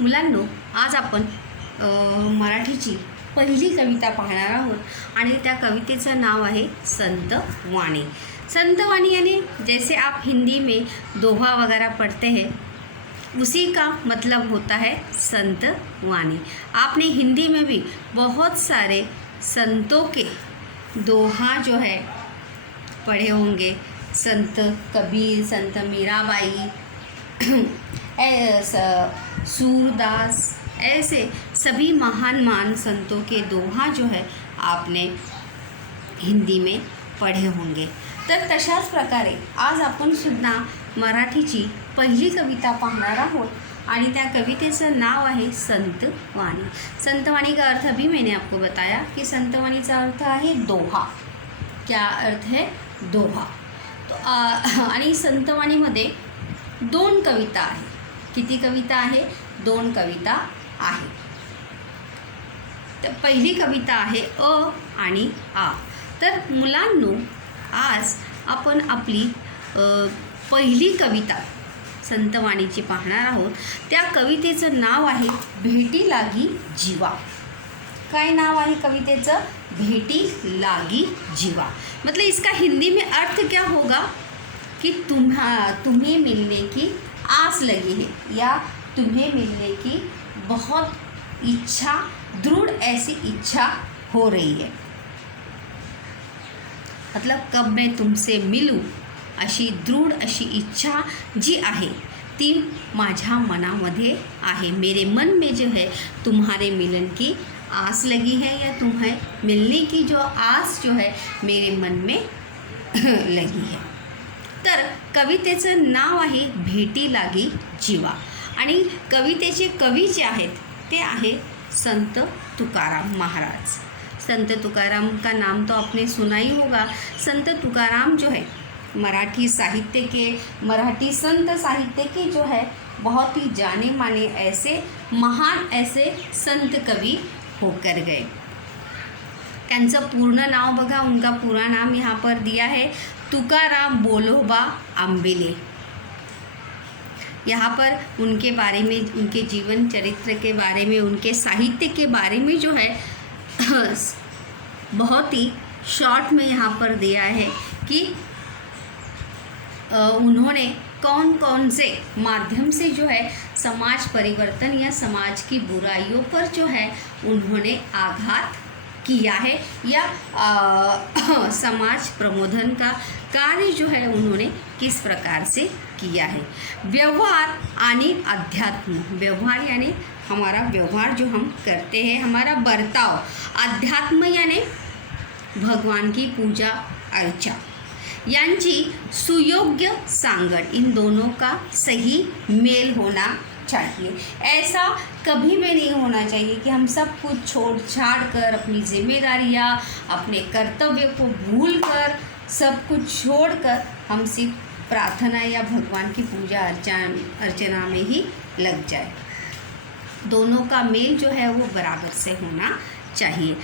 मुलांनो, आज आपण मराठीची पहिली कविता पाहणार आहोत आणि त्या कवितेचं नाव आहे संत वाणी। संत वाणी यानी जैसे आप हिंदी में दोहा वगैरह पढ़ते हैं, उसी का मतलब होता है संत वाणी। आपने हिंदी में भी बहुत सारे संतों के दोहा जो है पढ़े होंगे। संत कबीर, संत मीराबाई, सूरदास, ऐसे सभी महान संतों के दोहा जो है आपने हिंदी में पढ़े होंगे। तर तशाच प्रकारे आज आपण सुद्धा मराठीची पहिली कविता पाहणार आहोत आणि त्या कवितेचं नाव आहे संत वाणी। संत वाणी का अर्थ अभी मैंने आपको बताया कि संत वाणीचा अर्थ आहे दोहा। क्या अर्थ है? दोहा। तो आणि संत वाणीमध्ये दोन कविता आहे। किती कविता आहे? दोन कविता आहे। तर पहिली कविता आहे अ आणि आ। तर मुलांनो, आज आपण आपली पहिली कविता संतवाणीची पाहणार आहोत। त्या कवितेचं नाव आहे भेटी लागी जीवा। काय नाव आहे कवितेचं? भेटी लागी जीवा। मतलब इसका हिंदी में अर्थ क्या होगा कि तुम्हें मिलने की आस लगी है या तुम्हें मिलने की बहुत इच्छा, दृढ़ ऐसी इच्छा हो रही है। मतलब कब मैं तुमसे मिलूं अशी दृढ़ अशी इच्छा जी आहे ती माझ्या मनामध्ये आहे। मेरे मन में जो है तुम्हारे मिलन की आस लगी है या तुम्हें मिलने की जो आस जो है मेरे मन में लगी है। तर कवितेचं नाव आहे भेटी लागी जीवा आणि कवितेचे कवी जे आहेत ते आहे संत तुकाराम महाराज। संत तुकाराम का नाम तो आपने सुना ही होगा। संत तुकाराम जो है मराठी साहित्य के, मराठी संत साहित्य के जो है बहुत ही जाने माने ऐसे महान ऐसे संत कवि होकर गए। त्यांचं पूर्ण नाव बघा, उनका पूरा नाम यहाँ पर दिया है तुकाराम बोलोबा आंबिले। यहाँ पर उनके बारे में, उनके जीवन चरित्र के बारे में, उनके साहित्य के बारे में जो है बहुत ही शॉर्ट में यहाँ पर दिया है कि उन्होंने कौन कौन से माध्यम से जो है समाज परिवर्तन या समाज की बुराइयों पर जो है उन्होंने आघात किया है या समाज प्रबोधन का कार्य जो है उन्होंने किस प्रकार से किया है। व्यवहार यानी अध्यात्म। व्यवहार यानी हमारा व्यवहार जो हम करते हैं, हमारा बर्ताव। अध्यात्म यानी भगवान की पूजा अर्चा, यांची सुयोग्य सांगड, इन दोनों का सही मेल होना चाहिए। ऐसा कभी भी नहीं होना चाहिए कि हम सब कुछ छोड़ छाड़ कर, अपनी जिम्मेदारियां, अपने कर्तव्य को भूल कर, सब कुछ छोड़कर हम सिर्फ प्रार्थना या भगवान की पूजा अर्चना में ही लग जाए। दोनों का मेल जो है वो बराबर से होना चाहिए।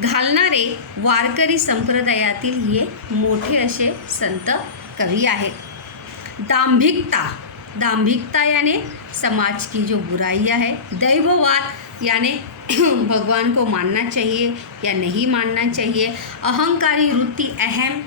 घालणारे वारकरी संप्रदायातील हे मोठे असे संत कवी आहेत। दांभिकता, दांभिकता यानी समाज की जो बुराइयां है। दैववाद यानी भगवान को मानना चाहिए या नहीं मानना चाहिए। अहंकारी वृत्ति, अहम,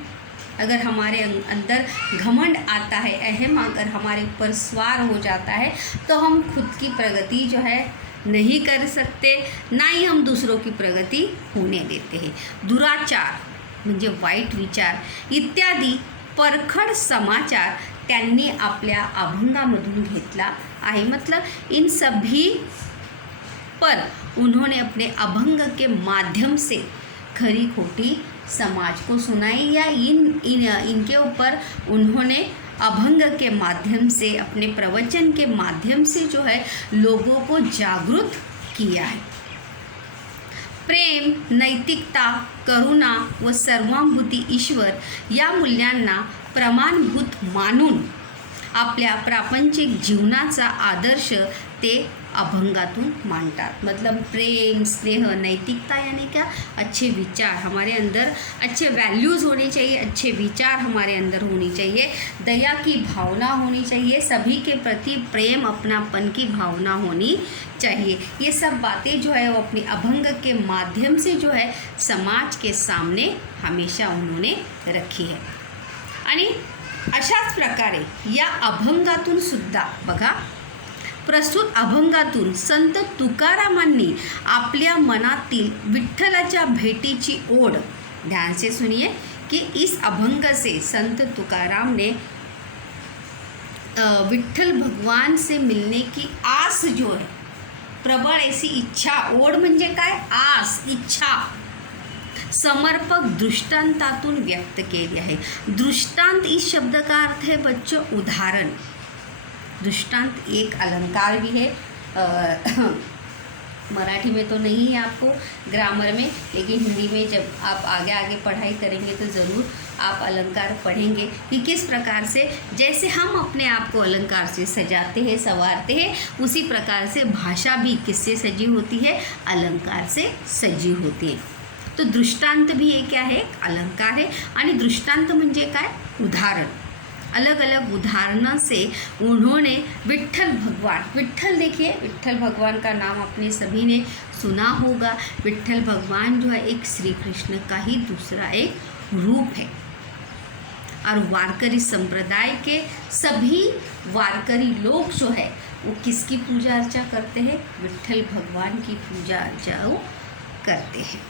अगर हमारे अंदर घमंड आता है, अहम अगर हमारे ऊपर सवार हो जाता है तो हम खुद की प्रगति जो है नहीं कर सकते, ना ही हम दूसरों की प्रगति होने देते हैं। दुराचार म्हणजे वाईट विचार इत्यादी परखड समाचार त्यांनी आपल्या अभंगामधून घेतला आहे। मतलब इन सभी पर उन्होंने अपने अभंग के माध्यम से खरी खोटी समाज को सुनाई या इनके ऊपर उन्होंने अभंग के माध्यम से, अपने प्रवचन के माध्यम से जो है लोगों को जागरूक किया है। प्रेम, नैतिकता, करुणा व सर्वांभूती ईश्वर या मूल्यांना प्रमाणभूत मानून आपल्या प्रापंचिक जीवनाचा आदर्श ते अभंगातून मांडतात। मतलब प्रेम, स्नेह, नैतिकता यानी क्या, अच्छे विचार हमारे अंदर, अच्छे वैल्यूज़ होने चाहिए, अच्छे विचार हमारे अंदर होनी चाहिए, दया की भावना होनी चाहिए, सभी के प्रति प्रेम, अपनापन की भावना होनी चाहिए। ये सब बातें जो है वो अपने अभंग के माध्यम से जो है समाज के सामने हमेशा उन्होंने रखी है। आणि अशाच प्रकारे या अभंगातून सुद्धा बघा, प्रस्तुत अभंगातून संत तुकारामांनी आपल्या मनातील विठ्ठलाच्या भेटीची ओढ, ध्यान से सुनिए कि इस अभंग से संत तुकाराम ने विठ्ठल भगवान से मिलने की आस जो है, प्रबळ ऐसी इच्छा, ओढ म्हणजे काय, आस, इच्छा, समर्पक दृष्टांतातून व्यक्त केली है। दृष्टांत इस शब्द का अर्थ है बच्चों उदाहरण। दृष्टांत एक अलंकार भी है, मराठी में तो नहीं है आपको ग्रामर में, लेकिन हिंदी में जब आप आगे आगे पढ़ाई करेंगे तो ज़रूर आप अलंकार पढ़ेंगे कि किस प्रकार से, जैसे हम अपने आप को अलंकार से सजाते हैं, संवारते हैं, उसी प्रकार से भाषा भी किससे सजी होती है, अलंकार से सजी होती है। तो दृष्टांत भी एक क्या है, अलंकार है। आणि दृष्टांत म्हणजे काय, उदाहरण। अलग अलग उदाहरणों से उन्होंने विठ्ठल भगवान, विठ्ठल देखिए, विठ्ठल भगवान का नाम अपने सभी ने सुना होगा। विठ्ठल भगवान जो है एक श्री कृष्ण का ही दूसरा एक रूप है। और वारकरी संप्रदाय के सभी वारकरी लोग जो है वो किसकी पूजा अर्चा करते हैं, विठ्ठल भगवान की पूजा अर्चा वो करते हैं।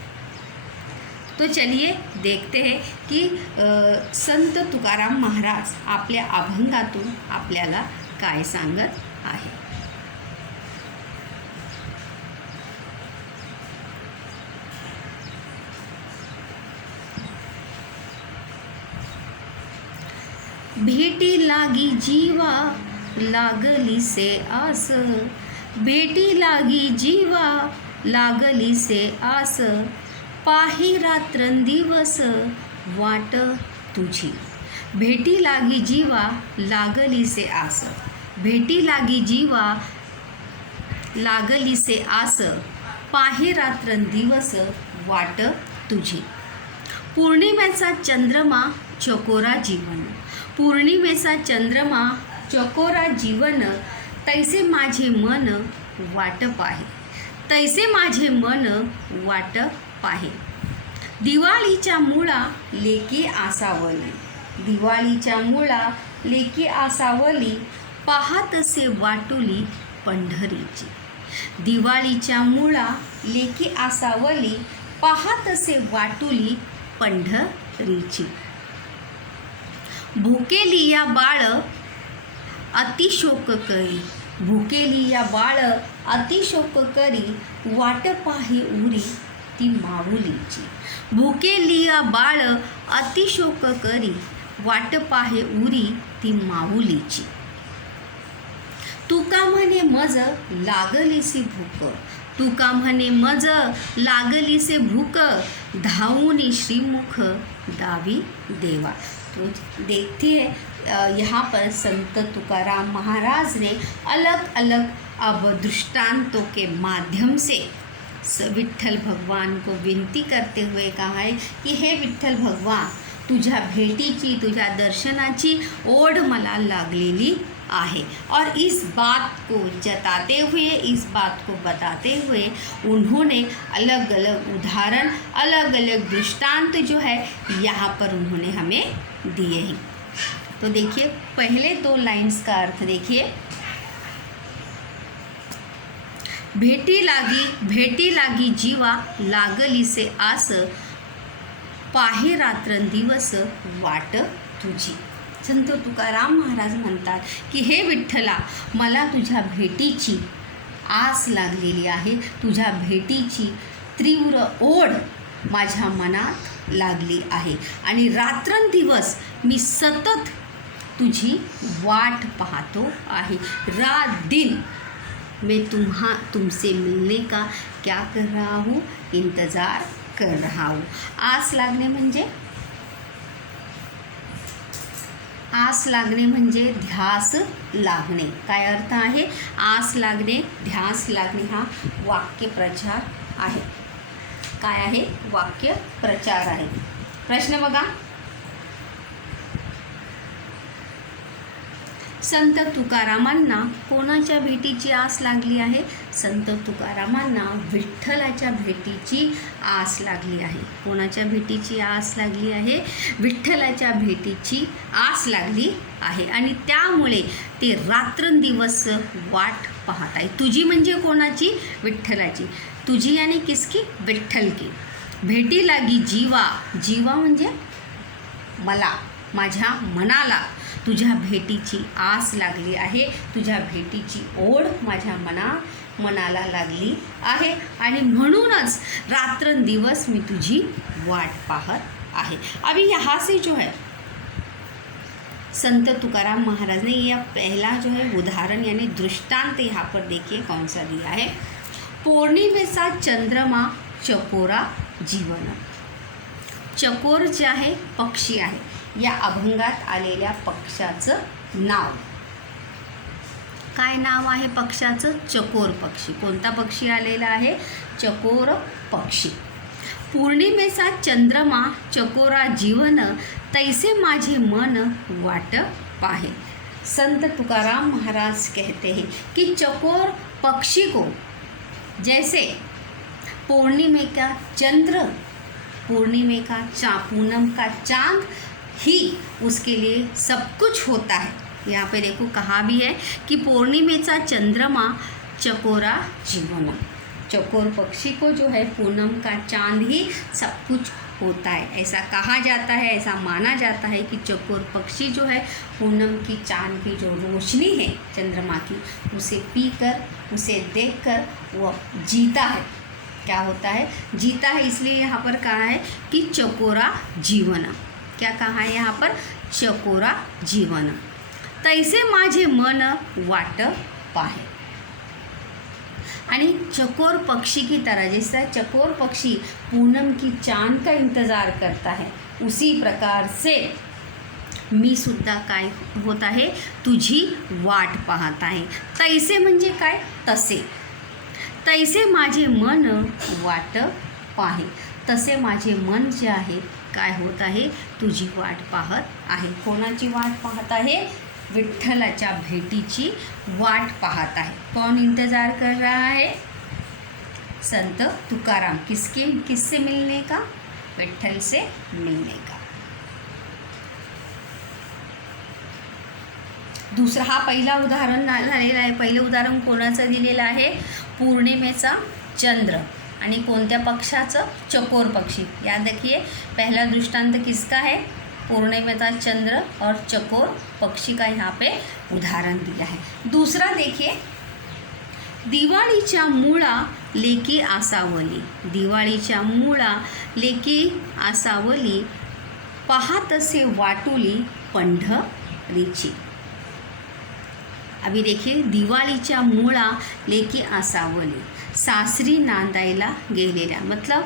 तो चलिए देखते हैं कि संत तुकाराम महाराज आपल्या अभंगातून आपल्याला काय सांगत आहे। भेटी लागी जीवा लागली से आस, भेटी लागी जीवा लागली से आस, पाही रात्रंदिवस वाट तुझी। भेटी लागी जीवा लागली से आस, भेटी लागी जीवा लागली से आस, पाही रात्रंदिवस वाट तुझी। पौर्णिमेचा चंद्रमा चकोरा जीवन, पौर्णिमेचा चंद्रमा चकोरा जीवन, तैसे माझे मन वाट पाहे, तैसे माझे मन वाट पाहे। दिवाळीच्या मुळा लेकी आसावली, दिवाळीच्या मुळा लेकी आसावली, पाहतसे वाटुली पंढरीची। दिवाळीच्या मुळा लेकी आसावली, पाहतसे वाटुली पंढरीची। भुकेली या बाळ अतिशोक करी, भुकेली या बाळ अतिशोक करी, वाट पाहे उरी ती माऊलीची। भुकेलिया बाळ अतिशोक करी, वाट पाहे उरी ती माऊलीची। तुका म्हणे मज लागलीसी भूक, तुका म्हणे मज लागलीसे भूक, धावूनी श्रीमुख दावी देवा। तो देखते हैं यहाँ पर संत तुकाराम महाराज ने अलग अलग अब दृष्टांतों के माध्यम से विठ्ठल भगवान को विनती करते हुए कहा है कि हे विठ्ठल भगवान, तुझ्या भेटीची, तुझ्या दर्शनाची ओढ मला लागलेली आहे। और इस बात को जताते हुए, इस बात को बताते हुए उन्होंने अलग अलग उदाहरण, अलग अलग दृष्टांत जो है यहाँ पर उन्होंने हमें दिए हैं। तो देखिए पहले दो लाइन्स का अर्थ देखिए, भेटी लागी जीवा लागली से आस, पाहे रात्रंदिवस वाट तुझी। संत तुकाराम महाराज म्हणतात की हे विठ्ठला, मला तुझ्या भेटीची आस लागलेली आहे, तुझ्या भेटीची तीव्र ओढ माझ्या मनात लागली आहे आणि रात्रंदिवस मी सतत तुझी वाट पाहतो आहे। रात दिन मैं तुमसे मिलने का क्या कर रहा हूँ, इंतज़ार कर रहा हूँ। आस लागणे म्हणजे आस लागणे म्हणजे ध्यास लागणे. काय अर्थ आहे? आस लागणे, ध्यास लागणे हा वाक्यप्रचार आहे. काय आहे? वाक्यप्रचार आहे. प्रश्न बघा. संत तुकारामांना कोणाच्या भेटीची आस लागली आहे? संत तुकारामांना विठ्ठलाच्या भेटीची आस लागली आहे. कोणाच्या भेटीची आस लागली आहे? विठ्ठलाच्या भेटीची आस लागली आहे आणि त्यामुळे ते रात्रंदिवस वाट पाहत आहे. तुझी म्हणजे कोणाची? विठ्ठलाची. तुझी यानी किसकी? विठ्ठल की. भेटी लागी जीवा, जीवा म्हणजे मला, माझ्या मनाला तुझ्या भेटीची आस लागली आहे. तुझ्या भेटीची ओढ माझ्या मनाला लागली आहे आणि म्हणूनच रात्रंदिवस मी तुझी वाट पाहत आहे. अभी यहाँ से जो है संत तुकाराम महाराज ने यह पहला जो है उदाहरण यानी दृष्टांत यहाँ पर देखिए कौन सा दिया है. पौर्णिमेचा चंद्रमा चकोरा जीवन. चकोर जे आहे पक्षी आहे. या अभंगात आलेल्या पक्षाचं नाव काय नाव आहे? पक्षाचं चकोर पक्षी. कोणता पक्षी आलेला आहे? चकोर पक्षी. पौर्णिमेचा चंद्रमा चकोरा जीवन, तैसे माझे मन वाट पाहे. संत तुकाराम महाराज कहते हैं कि चकोर पक्षी को जैसे पूर्णिमे का चंद्र, पूर्णिमे का पूनम का चांद ही उसके लिए सब कुछ होता है. यहाँ पे देखो कहा भी है कि पूर्णिमेचा चंद्रमा चकोरा जीवन. चकोर पक्षी को जो है पूनम का चांद ही सब कुछ होता है. ऐसा कहा जाता है, ऐसा माना जाता है कि चकोर पक्षी जो है पूनम की चांद की जो रोशनी है चंद्रमा की, उसे पीकर, उसे देखकर वो जीता है. क्या होता है? जीता है. इसलिए यहाँ पर कहा है कि चकोरा जीवन. क्या कहा है यहाँ पर? चकोरा जीवन. तैसे माझे मन वाट पाहे. आणि चकोर पक्षी की तरह, जैसा चकोर पक्षी पूनम की चांद का इंतज़ार करता है, उसी प्रकार से मी सुद्धा काय होत आहे? तुझी वाट पाहत आहे. तैसे म्हणजे काय? तसे. तैसे माझे मन वाट पाहे. तसे माझे मन जे आहे काय होत आहे? तुझी वाट पाहत आहे. कोणाची वाट पाहत आहे? विठ्ठलाच्या भेटीची वाट पाहत आहे. कौन इंतज़ार कर रहा है? संत तुकाराम. किससे मिलने का? विठ्ठल से मिलने का. दुसरा हा पहिला उदाहरण झालेला आहे. पहिलं उदाहरण कोणाचं दिलेलं आहे? पौर्णिमेचा चंद्र आणि कोणत्या पक्षाचं? चकोर पक्षी. याद रखिए पहला दृष्टांत किसका है? पूर्णिमेचा चंद्र और चकोर पक्षी का यहाँ पे उदाहरण दिया है. दूसरा देखिए, दिवाळीच्या मुळा लेकी आसावली. दिवाळीच्या मुळा लेकी आसावली, पाहतसे वाटुली पंढरीची. अभी देखिए, दिवाळीच्या मुळा लेकी आसावली, सासरी नांदायला गेलेल्या. मतलब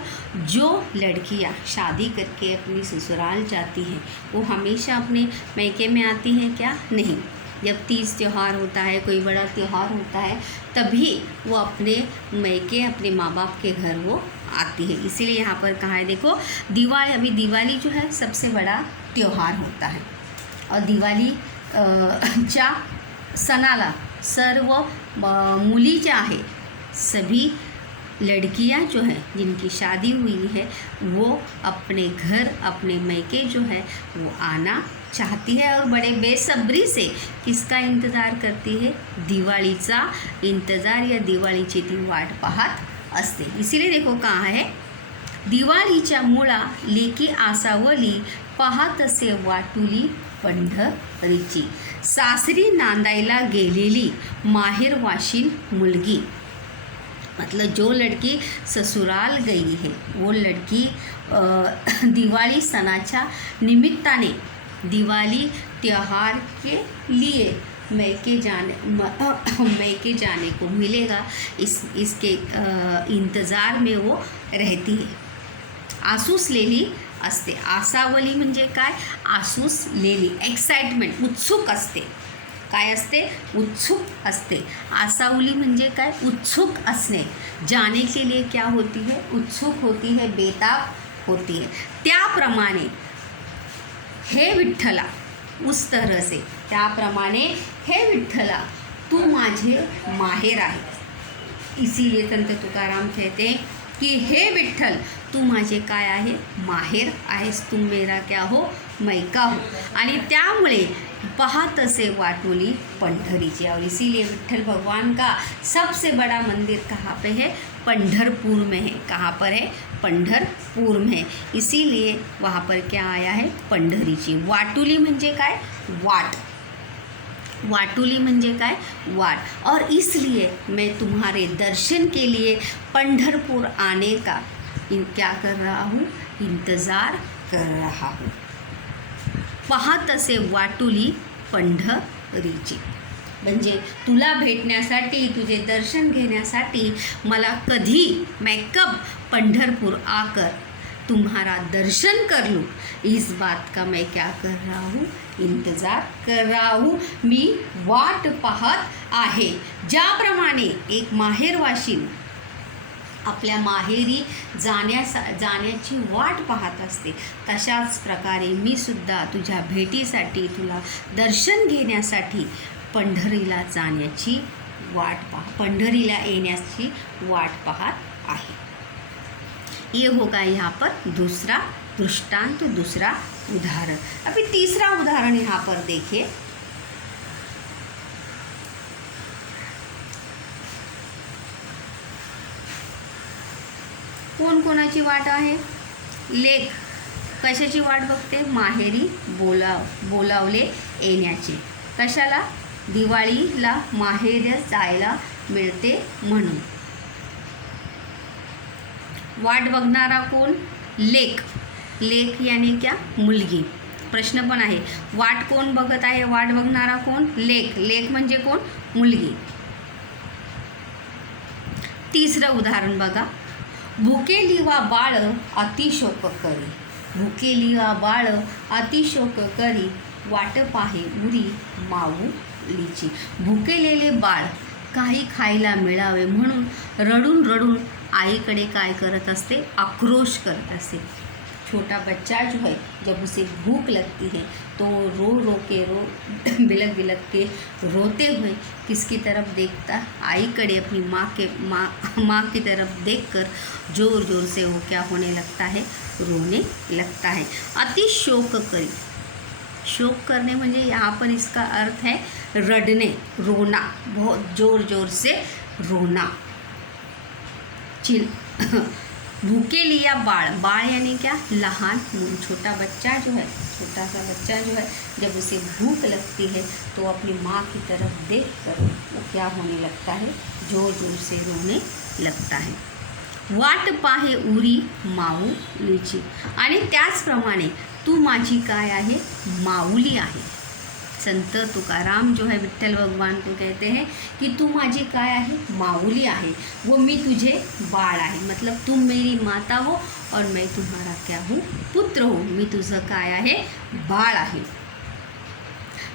जो लड़कियां शादी करके अपनी ससुराल जाती हैं वो हमेशा अपने मैके में आती हैं क्या? नहीं. जब तीज त्यौहार होता है, कोई बड़ा त्यौहार होता है, तभी वो अपने मैके, अपने माँ बाप के घर वो आती है. इसीलिए यहाँ पर कहा है, देखो दिवाली, अभी दिवाली जो है सबसे बड़ा त्यौहार होता है और दिवाली च्या सणाला सर्व मुली ज्या आहे, सभी लड़कियां जो हैं जिनकी शादी हुई है वो अपने घर, अपने मैके जो है वो आना चाहती है और बड़े बेसब्री से किसका इंतज़ार करती है? दिवाळीचा इंतज़ार या दिवाळीची ती वाट पाहत असते. इसीलिए देखो कहा है, दिवाळीच्या मुळा लेकी आसावली, पाहतसे वाटुली पंढरीची. सासरी नांदायला गेलेली माहेरवाशील मुलगी. मतलब जो लड़की ससुराल गई है वो लड़की दिवाली सणाच्या निमित्ताने, दिवाली त्यौहार के लिए मैके जाने को मिलेगा, इसके इंतज़ार में वो रहती है. आसूसलेली असते. आसावली म्हणजे काय? आसूसलेली, एक्साइटमेंट, उत्सुक असते. काय असते? उत्सुक असते. आसावली म्हणजे काय? उत्सुक असणे. जाने के लिए क्या होती है? उत्सुक होती है, बेताब होती है. त्याप्रमाणे हे विठ्ठला, उस तरह से, त्याप्रमाणे हे विठ्ठला तू माझे माहेर आहे. इसीलिए संत तुकाराम कहते हैं कि हे विठ्ठल तू माझे काय आहे? माहेर आहेस. तुम मेरा क्या हो? मैका हो. आणि त्यामुळे पाहत असे वाटोली पंढरीची. और इसीलिए विठ्ठल भगवान का सबसे बड़ा मंदिर कहाँ पे है? पंढरपुर में है. कहाँ पर है? पंढरपुर में. इसीलिए वहाँ पर क्या आया है? पंढरीची. वाटुली म्हणजे काय? वाट. वाटुली म्हणजे काय? वाट. और इसलिए मैं तुम्हारे दर्शन के लिए पंढरपुर आने का क्या कर रहा हूँ? इंतज़ार कर रहा हूँ. पाहत असे वाटुली पंढरीची. म्हणजे तुला भेटण्यासाठी, तुझे दर्शन घेण्यासाठी मला कधी, मैं कब पंढरपुर आकर तुम्हारा दर्शन कर लूँ, इस बात का मैं क्या कर रहा हूँ? इंतज़ार कर रहा हूँ. मी वाट पाहत आहे. ज्याप्रमाणे एक माहेरवाशी आपल्या माहेरी जाण्याची वाट पाहत असते, तशाच प्रकारे मी सुद्धा तुझ्या भेटीसाठी, तुला दर्शन घेण्यासाठी पंढरीला जाण्याची पंढरीला येण्याची वाट पाहत आहे. ये होगा यहाँ पर दूसरा दृष्टांत, दूसरा उदाहरण. अभी तीसरा उदाहरण यहाँ पर देखिए. कोण कोणाची वाट आहे? लेक कशाची वाट बघते? माहेरी बोलावले येण्याची. कशाला? दिवाळीला माहेर जायला मिळते म्हणून. वाट बघणारा कोण? लेक. लेक यानी क्या? मुलगी. प्रश्न पण आहे, वाट कोण बघत आहे? वाट बघणारा कोण? लेक. लेक म्हणजे कोण? मुलगी. तिसरं उदाहरण बघा. भुकेली वा बाळ अतिशोक करी. भुकेली वा बाळ अतिशोक करी, वाट पाहे उरी माऊलीची. भुकेलेले बाळ काही खायला मिळावे म्हणून रडून रडून आईकडे काय करत असते? आक्रोश करत असते. छोटा बच्चा जो है, जब उसे भूख लगती है तो बिलक बिलक के रोते हुए किसकी तरफ देखता? आईकडे, अपनी माँ की तरफ देखकर जोर जोर से वो क्या होने लगता है? रोने लगता है. अति शोक करी. शोक करने म्हणजे यहाँ पर इसका अर्थ है रडने, रोना, बहुत जोर जोर से रोना. भूखे लिया बाळ. बाळ यानी क्या? लहान मूल, छोटा बच्चा जो है, छोटा सा बच्चा जो है, जब उसे भूख लगती है तो अपनी माँ की तरफ देखकर वो क्या होने लगता है? जोर जोर से रोने लगता है. वाट पाहे उरी माऊलीची. आणि त्याचप्रमाणे तू माझी काय आहे? माऊली आहे. संत तुकाराम जो है विठ्ठल भगवान को कहते हैं कि तू माझी काय आहे? माऊली आहे. वो मी तुझे बाळ आहे. मतलब तुम मेरी माता हो और मैं तुम्हारा क्या हूँ? पुत्र हो. मी तुझं काय आहे? बाळ आहे.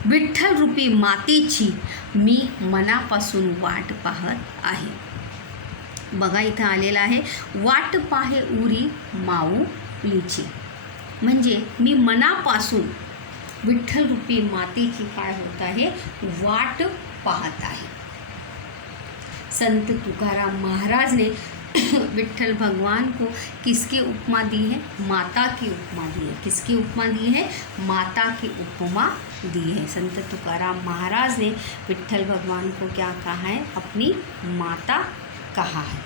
विठ्ठल रूपी मातेची मी मनापासून वाट पाहत आहे. बघा इथं आलेलं आहे, वाट पाहे उरी माऊलीची. म्हणजे मी मनापासून विठ्ठल रूपी मातेची काय होत आहे? वाट पाहत आहे. संत तुकाराम महाराज ने विठ्ठल भगवान को किसकी उपमा दी है? माता की उपमा दी है. किसकी उपमा दी है? माता की उपमा दी है. संत तुकाराम महाराज ने विठ्ठल भगवान को क्या कहा है? अपनी माता कहा है.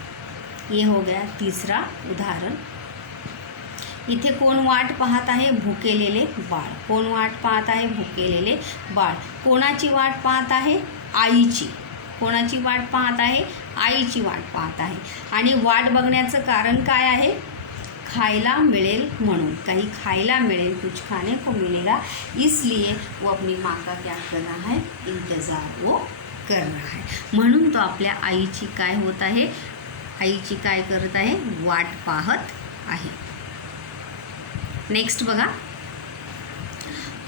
ये हो गया तीसरा उदाहरण. इथे कोण वाट पाहत आहे? भुकेलेले बाळ. कोण वाट पाहत आहे? भुकेलेले बाळ. कोणाची वाट पाहत आहे? आईची. कोणाची वाट पाहत आहे? आईची वाट पाहत आहे. आणि वाट बघण्याचं कारण काय आहे? खायला मिळेल म्हणून. काही खायला मिळेल, कुछ खाने को मिलेगा, इसलिए वो अपनी माँ का क्या कर रहा है? इंतज़ार वो कर रहा है. म्हणून तो आपल्या आईची काय होत आहे? आईची काय करत आहे? वाट पाहत आहे. नेक्स्ट बघा,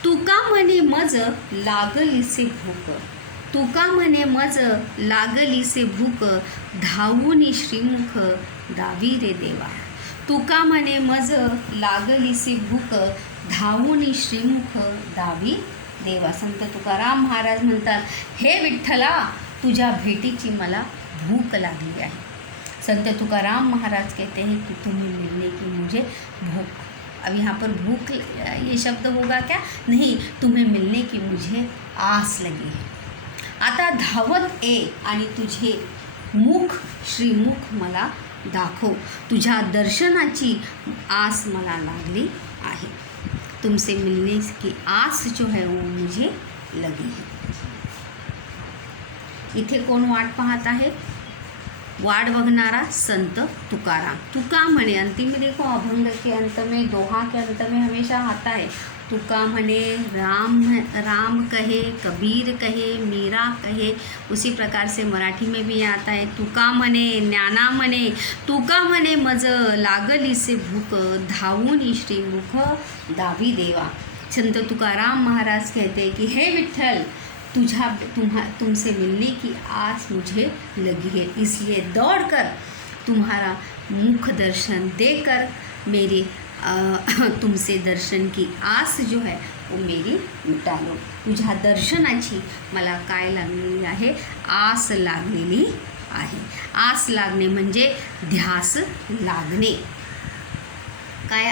तुका म्हणे मज लागलीसे भूक, तुका म्हणे मज लागलीसे भूक, धावूनी श्रीमुख दावी रे देवा. तुका म्हणे मज लागलीसे भूक, धावूनी श्रीमुख दावी देवा. संत तुकाराम महाराज म्हणतात, हे विठ्ठला, तुझ्या भेटीची मला भूक लागली आहे. संत तुकाराम महाराज कहते हैं कि तुम्हें मिलने की मुझे भूख. अब यहाँ पर भूख ये शब्द होगा क्या? नहीं, तुम्हें मिलने की मुझे आस लगी है. आता धावत ये आणि तुझे मुख श्रीमुख मला दाखव. तुझ्या दर्शनाची आस मला लागली आहे. तुमसे मिलने की आस जो है वो मुझे लगी है. इथे कोण वाट पाहत आहे? वाट बघणारा संत तुकाराम. तुका म्हणे, अंतिम में देखो अभंग के अंत में, दोहा के अंत में हमेशा आता है तुका म्हणे, राम कहे, कबीर कहे, मीरा कहे. उसी प्रकार से मराठी में भी आता है तुका म्हणे, ज्ञाना म्हणे, तुका म्हणे मज लागलीसे भूक, धावूनी श्रीमुख दावी देवा. संत तुकाराम महाराज कहते हैं कि हे विठ्ठल, तुमसे मिलने की आस मुझे लगी है, इसलिए दौड़कर तुम्हारा मुख दर्शन देकर मेरे तुमसे दर्शन की आस जो है वो मेरी मिटा लो. तुझ्या दर्शनाची मला काय लागलेली आहे? आस लागलेली आहे. आस लागणे म्हणजे ध्यास लागणे. काय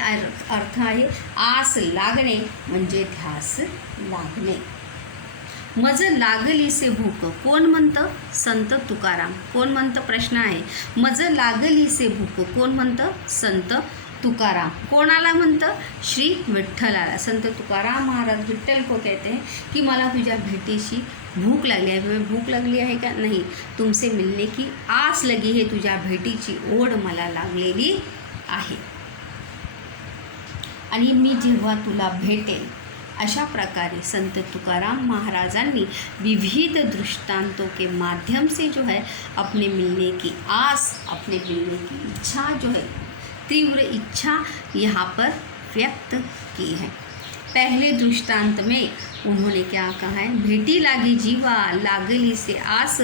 अर्थ आहे? आस लागणे म्हणजे ध्यास लागणे. मज लागलीसे भूक कोण म्हणतं? संत तुकाराम. कोण म्हणतं? प्रश्न आहे. मज लागलीसे भूक कोण म्हणतं? संत तुकाराम. कोणाला म्हणतं? श्री विठ्ठलाला. संत तुकाराम महाराज विठ्ठल को कहते हैं कि मला तुझ्या भेटीची भूक लागली आहे. भूक लागली आहे का? नाही, तुमसे मिलने की आस लगी है. तुझ्या भेटीची ओढ मला लागलेली आहे आणि मी जेव्हा तुला भेटेल. अशा प्रकारे संत तुकाराम महाराजांनी विविध दृष्टांतों के माध्यम से जो है अपने मिलने की आस, अपने मिलने की इच्छा जो है, तीव्र इच्छा यहाँ पर व्यक्त की है. पहले दृष्टांत में उन्होंने क्या कहा है? भेटी लागी जीवा, लागली से आस,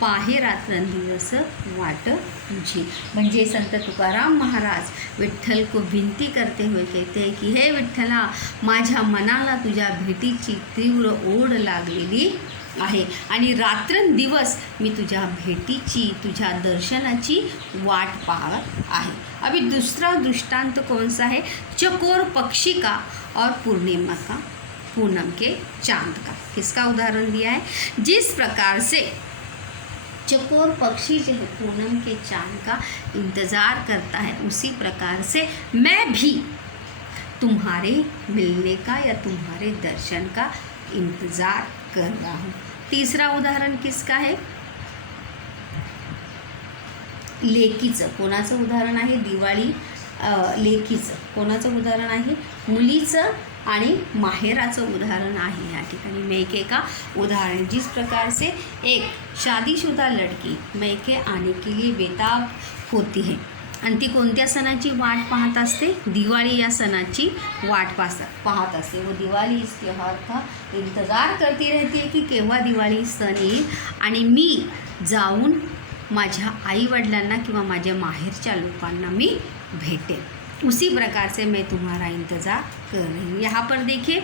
पाहे रात्रंदिवस वाट तुझी. म्हणजे संत तुकाराम महाराज विठ्ठल को विनती करते हुए कहते हैं कि हे विठ्ठला, माझ्या मनाला तुझ्या भेटीची तीव्र ओढ लागलेली आहे आणि रात्रंदिवस मी तुझ्या भेटीची, तुझ्या दर्शनाची वाट पाहत आहे. अभी दूसरा दृष्टांत कौन सा है? चकोर पक्षी का और पूर्णिमा का, पूनम के चांद का. किसका उदाहरण दिया है? जिस प्रकार से चकोर पक्षी जो है पूनम के चांद का इंतज़ार करता है, उसी प्रकार से मैं भी तुम्हारे मिलने का या तुम्हारे दर्शन का इंतज़ार कर रहा हूँ. तीसरा उदाहरण किसका आहे? लेकीचं. कोणाचं उदाहरण आहे? दिवाळी लेकीचं. कोणाचं उदाहरण आहे? मुलीचं आणि माहेराचं उदाहरण आहे या ठिकाणी. मैके का उदाहरण. जिस प्रकार से एक शादीशुदा लड़की मैके आने के लिए बेताब होती है आणि ती कोणत्या सणाची वाट पाहत असते? दिवाळी या सणाची वाट पाहत असते. वो दिवाळी इस त्योहार का इंतज़ार करती रहती है कि केव्हा दिवाळी सण येईल आणि मी जाऊन माझ्या आईवडिलांना किंवा माझ्या माहेरच्या लोकांना मी भेटेल. उसी प्रकार से मैं तुम्हारा इंतज़ार कर रही हूँ. यहाँ पर देखिए,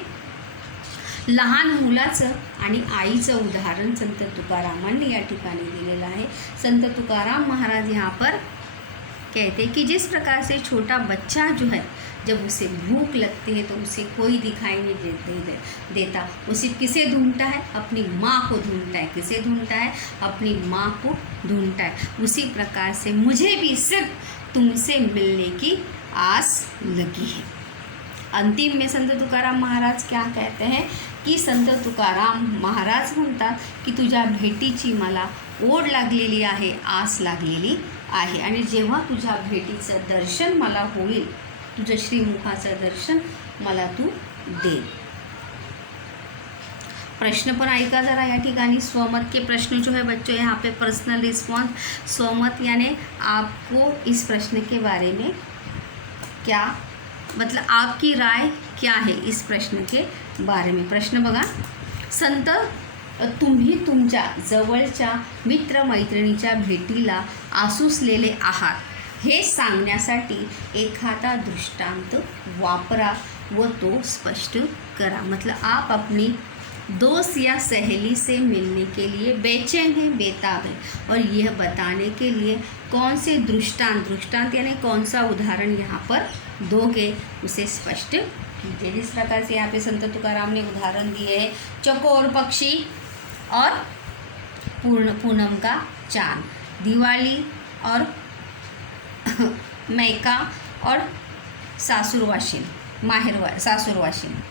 लहान मुलाचं आणि आईचं उदाहरण संत तुकारामांनी या ठिकाणी दिलेलं आहे. संत तुकाराम महाराज यहाँ पर कहते कि जिस प्रकार से छोटा बच्चा जो है, जब उसे भूख लगती है तो उसे कोई दिखाई नहीं देता. वो सिर्फ किसे ढूंढता है? अपनी माँ को ढूंढता है. किसे ढूंढता है? अपनी माँ को ढूंढता है. उसी प्रकार से मुझे भी सिर्फ तुमसे मिलने की आस लगी है. अंतिम में संत तुकाराम महाराज क्या कहते हैं की संत तुकाराम महाराज म्हणतात की तुझ्या भेटीची मला ओढ लागलेली आहे, आस लागलेली आहे आणि जेव्हा तुझ्या भेटीचं दर्शन मला होईल, तुझं श्रीमुखाचं दर्शन मला तू दे. प्रश्न पण ऐका जरा या ठिकाणी. स्वमत के प्रश्न जो है बच्चों यहाँ पे पर्सनल रिस्पॉन्स स्वमत यानी आपको इस प्रश्न के बारे में क्या मतलब आपकी राय क्या आहे इस प्रश्न के बारे में. प्रश्न बघा. संत, तुम्ही तुमच्या जवळच्या मित्रमैत्रिणीच्या भेटीला आसुसलेले आहात हे सांगण्यासाठी एखादा दृष्टांत वापरा व तो स्पष्ट करा. मतलब आप अपनी दोस्त या सहेली से मिलने के लिए बेचैन हैं, बेताब हैं, और यह बताने के लिए कौन से दृष्टांत यानी कौन सा उदाहरण यहाँ पर दोगे उसे स्पष्ट कीजिए. जिस प्रकार से यहाँ पे संत तुकाराम ने उदाहरण दिए हैं, चकोर पक्षी और पूनम का चांद, दिवाली और मैका और सासूरवाशीन, सासूरवाशीन,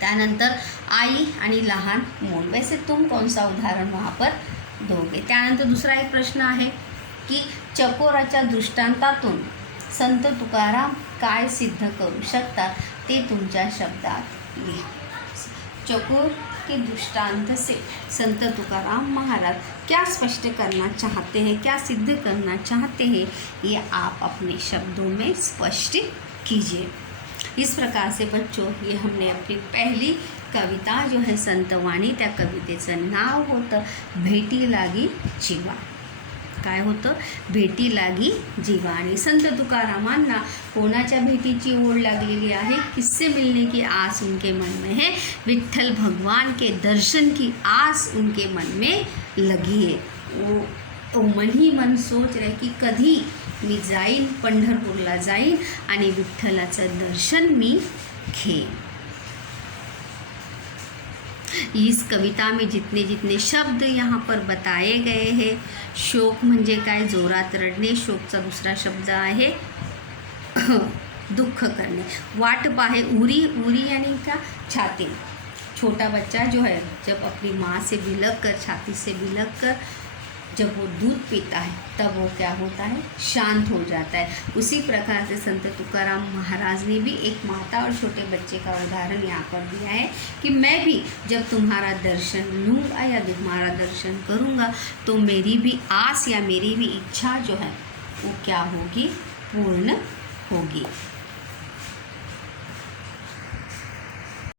त्यानंतर आई आणि लहान मूल. वैसे तुम कौन सा उदाहरण वहाँ पर दोगे. त्यानंतर दुसरा एक प्रश्न आहे की चकोराच्या दृष्टांतातून संत तुकाराम काय सिद्ध करू शकतात ते तुमच्या शब्दात लिहा. चकोर के दृष्टांत से संत तुकाराम महाराज क्या स्पष्ट करना चाहते हैं, क्या सिद्ध करना चाहते हैं, ये आप अपने शब्दों में स्पष्ट कीजिए. इस प्रकार से बच्चों, ये हमने अपनी पहली कविता जो है संतवाणी, त्या कवितेचं नाव होतं भेटी लागी जीवा. काय होतं? भेटी लागी जीवा. आणि संत तुकारामांना कोणाच्या भेटीची ओढ लागलेली आहे? किससे मिलने की आस उनके मन में है, विठ्ठल भगवान के दर्शन की आस उनके मन में लगी है. वो मन ही मन सोच रहे की कधी मी जाईन, पंढरपूरला जाईन आणि विठ्ठलाचं दर्शन मी घेईन. इस कविता में जितने जितने शब्द यहाँ पर बताए गए हैं, शोक म्हणजे काय? जोरात रडणे. शोकचा दुसरा शब्द आहे दुःख करणे. वाट पाहे, उरी, उरी यानी क्या? छाती. छोटा बच्चा जो है जब अपनी माँ से बिलक कर, छाती से बिलक कर जब वो दूध पीता है तब वो क्या होता है? शांत हो जाता है. उसी प्रकार से संत तुकाराम महाराज ने भी एक माता और छोटे बच्चे का उदाहरण यहाँ पर दिया है कि मैं भी जब तुम्हारा दर्शन लूँगा या तुम्हारा दर्शन करूँगा तो मेरी भी आस या मेरी भी इच्छा जो है वो क्या होगी? पूर्ण होगी.